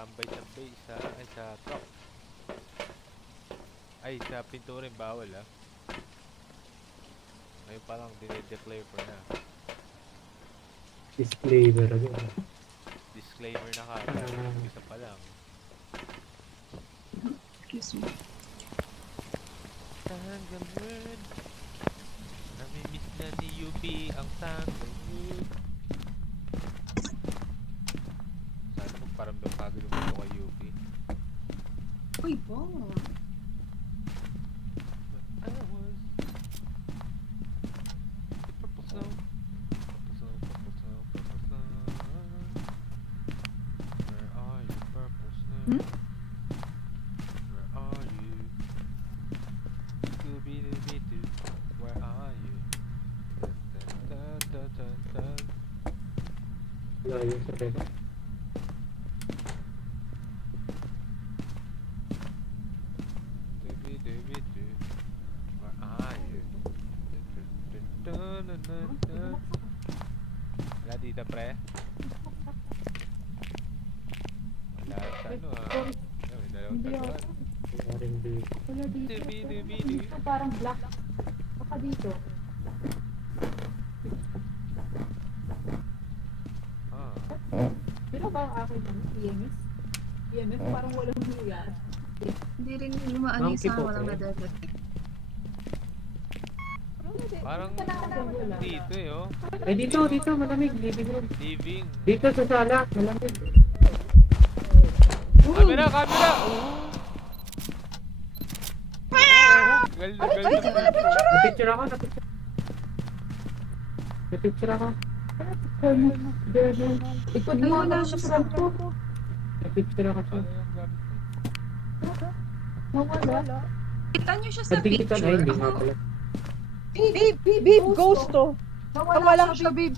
tambay sa base ay sa truck. Ay, sa pinto rin bawal ah. Ngayon pa lang dinedeclare ko na. Disclaimer agad. Disclaimer na kagad. Isa pa lang. Excuse me. Tanggalwood. Namimiss na ni UP ang Tanggalwood. Sana magparamdam kagad yung mundo kay UP. Uy, po. I was the purple snow. Purple snow, purple snow, purple snow. Where are you, purple snow? Hmm? Where are you? Scooby-Dooby-Doo, where are you? Dun, dun, dun, dun, dun. Layo sa pera. Scooby-Dooby-Doo, where are you? Dun, dun, dun, dun, dun. Wala dito, pre? Wala sa ano ah. May dalawang Hindi taguan. ako. Wala rin dito. Wala dito. Dubi-dubi-du. Dito parang black. Baka dito. Ah. Pero ba ang akin ano? EMS? EMS parang walang nangyayari. Hindi rin lumaan yung Monkey sa po, walang pre. nadadetect. Parang Wala. dito eh oh. Ay, dito, malamig. Living room. Living. Dito sa sala, malamig. Camera, camera! Gal na, gal na. Napicture ako. Napicture ako. Ikot Ay, mo wala na siya sa sa ko. Napicture ako. Ano yung gamit mo? Nawala. Kita niyo siya sa Nagdikitan. picture. Ay, hindi nga Ako, pala. Babe, ghost to. Nawala Nawala siya, babe.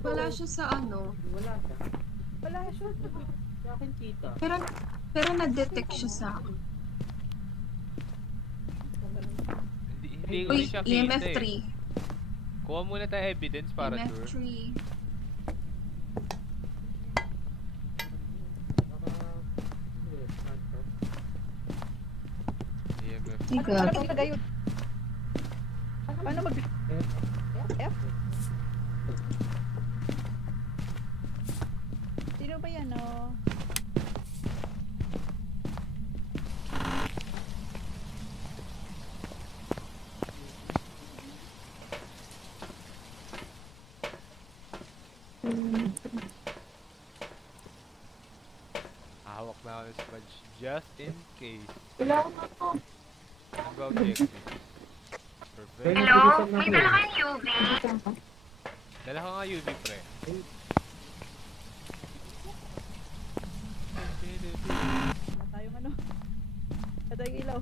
wala siya sa ano. Wala siya. Wala siya. Sa akin kita. Pero na-detect siya sa akin. Hindi ko Uy, rin siya EMF kita 3. eh. Kuha muna tayo evidence para EMF sure. 3. EMF. Tiga. Paano maglagay yun? Paano mag... F? Sino ba yan, oh? Hawak na ako ng sponge just in case. Wala ko na to. Ang objective. Perfect. Hello? May dala kayo. Saan ka? Dala ka nga UV pre. Wala tayong ano? Ito yung ilaw.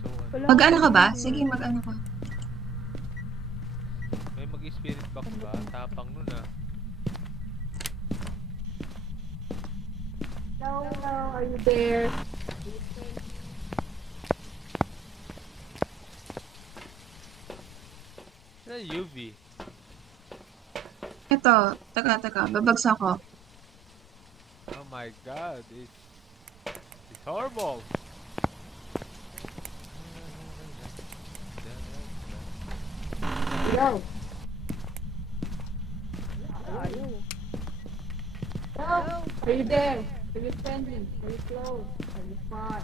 So ano? Wala. Mag-ano ka ba? Sige, mag-ano ka. May mag-spirit box ba? Tapang nun ah. Hello, are you there? Ano yung UV? Ito, taka, babagsak ko. Oh my god, it's horrible. Hello. Ayaw. Hello. Are you there? Are you friendly? Are you close? Are you far?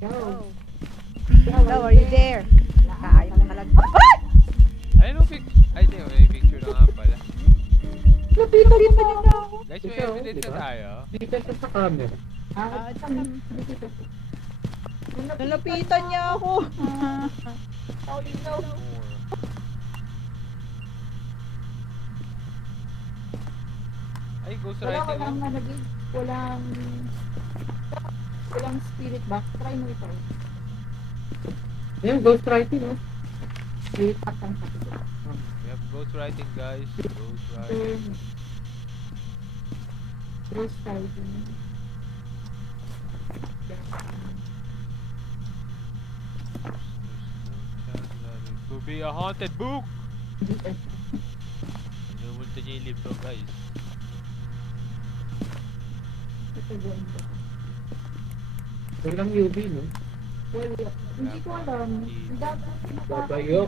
Hello. Hello, are you there? Ayaw na lang. Ay, no ay, di, may picture na nga pala. Lapito rin pa niya ako. Guys, may Ikaw, evidence di na ba? tayo. Dito siya sa camera. Ah, Nalapitan niya ako. How do you know? Ay, ghost Wala writing. walang nalagay. Walang spirit box. Try mo ito. Ayun, ghost writing, oh. Wait, patang sa ito. We have ghost writing, guys. Ghost writing. Ghost writing. To be a haunted book. GS. You know Pumunta niya yung libro, guys. Ito doon. Walang UV, no? Wala. Hindi ko alam. Dapat Babayo.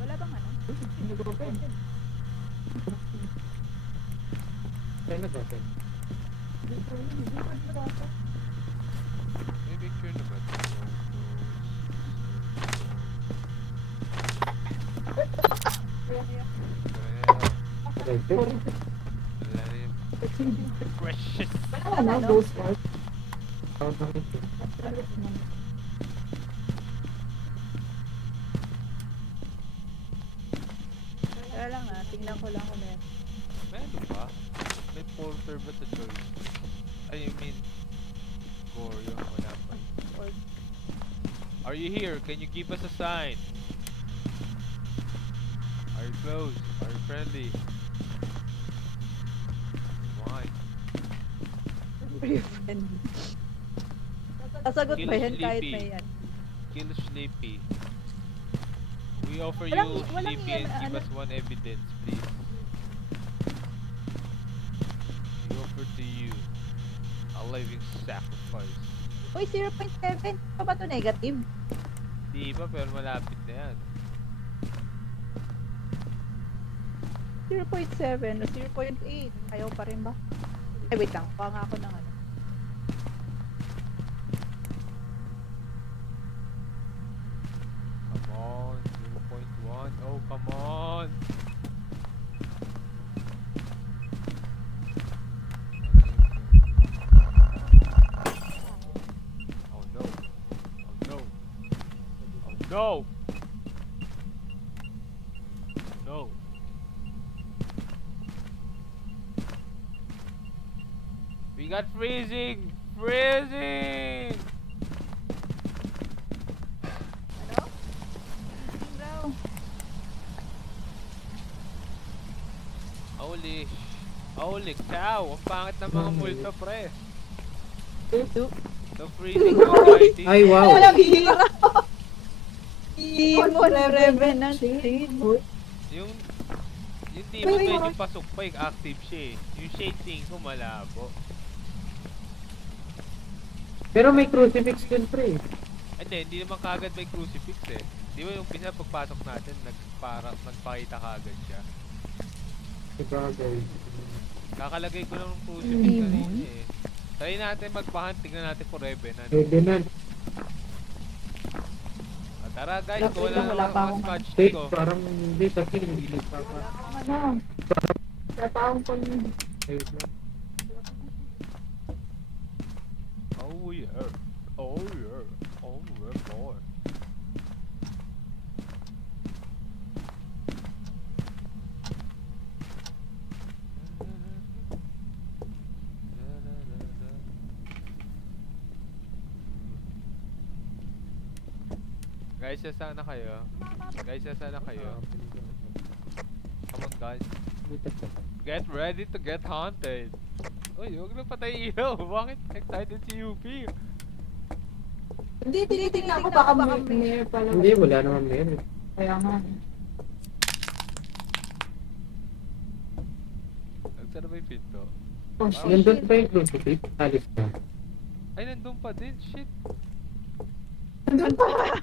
Wala bang ano? Hindi ko pwede. Kaya na dapat. May picture na ba? Okay, so, Precious. Ano? Ghost Wars? out na ito. Kaya lang tingnan ko lang kung meron. Meron ba? May porter ba sa choice? I mean, score yung wala pa. Or Are you here? Can you give us a sign? Are you close? Are you friendly? Why? friend. Sasagot ba yan kahit Sleepy. may yan? Kill Sleepy. We offer Walang- you walang Sleepy yan, and give ano- us one evidence, please. We offer to you a living sacrifice. Uy, 0.7. Pa ba to negative? Di ba? Pero malapit na yan. 0.7 o 0.8. Ayaw pa rin ba? Ay, wait lang. Kuha nga ako ng ano. Come on, 0.1. Oh, come on. Oh no. Oh no. Oh no. Oh no. We got freezing! Freezing! Ano? Freezing daw. Holy cow! Ang pangit ng mga multo, pre. Two. The freezing anxiety. Ay, wow. Walang hira. Demon Revenant. Yung demon medyo pasok pa, yung active siya eh. Yung shade thing ko malabo. Pero may crucifix din, pre. Hindi naman kagad may crucifix eh. Di ba yung pisa pagpasok natin, nagpakita kagad siya. Sabagay. Kakalagay ko lang ng crucifix kanina eh. Try natin magpahan, tignan natin for Revenant. Pwede na. Tara guys, Wala, kung wait lang, wala wala pa mga akong scotch Wait, ko. parang hindi kasi hindi nagpapa. Ano? Tatawang ko yung Ayun lang. Oh yeah. Oh yeah. Oh yeah, boy. Guys, saan na kayo? Guys, saan na kayo? Come on guys. Get ready to get haunted. Uy, huwag na patay ilaw. Bakit excited si UP? Hindi, tinitingnan ko baka may pala. Hindi, wala naman meron. Kaya nga. Nagsara ba yung pinto? Oh, shit. Nandun pa yung crucifix? Alis na. Ay, nandun pa din. Shit. Nandun pa.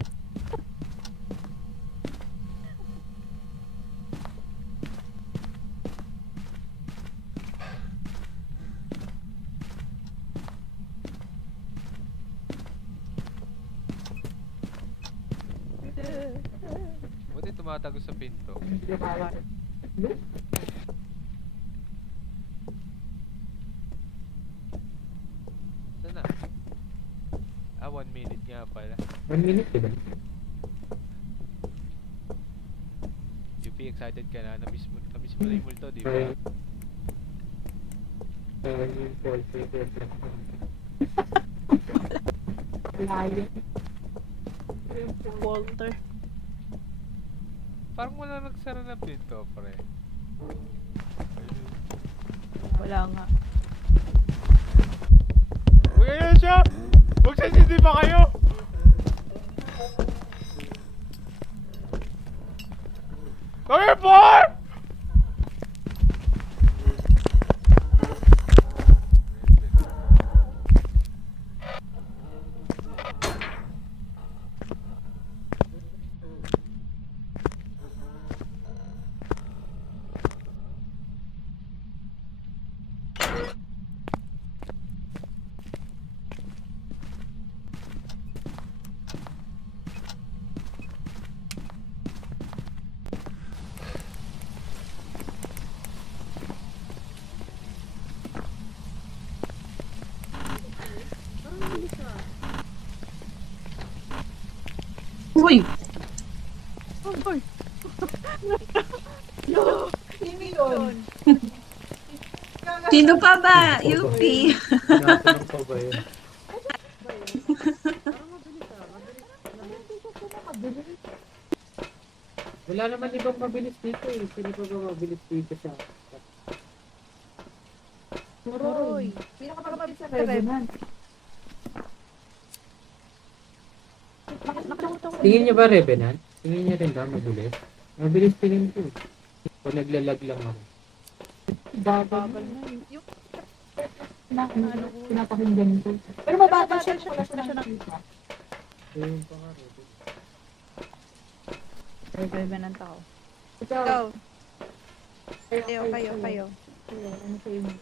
Buti tumatago sa pinto. Saan na? 1 minute nga pala. 1 minute, diba? UP, excited ka na? Namiss mo na yung multo, di ba? Ay. Yung portrait reflection. Layo. Walter. Parang wala nagsara na pinto, pre. Wala nga. Uy, ayan siya! Magsasindi pa kayo! Uy! Uy! Sino yun? Sino pa ba? UP. Tinatanong pa ba yun? Wala naman ibang mabilis dito eh. Sino pa ba mabilis dito sa... Roy! Pinakamabilis sa Revenant. Tingin niyo ba Revenant? Tingin niyo rin ba mabilis? Mabilis tingin ko. O naglalag lang ako. Bagal Bagal na. na. Yung Pinapakinggan ko. Pero mabagal siya kung wala siya nakikita. Ayun pa nga Revenant. Revenant ako. Ikaw. Ikaw. Kayo. Ano sa inyo?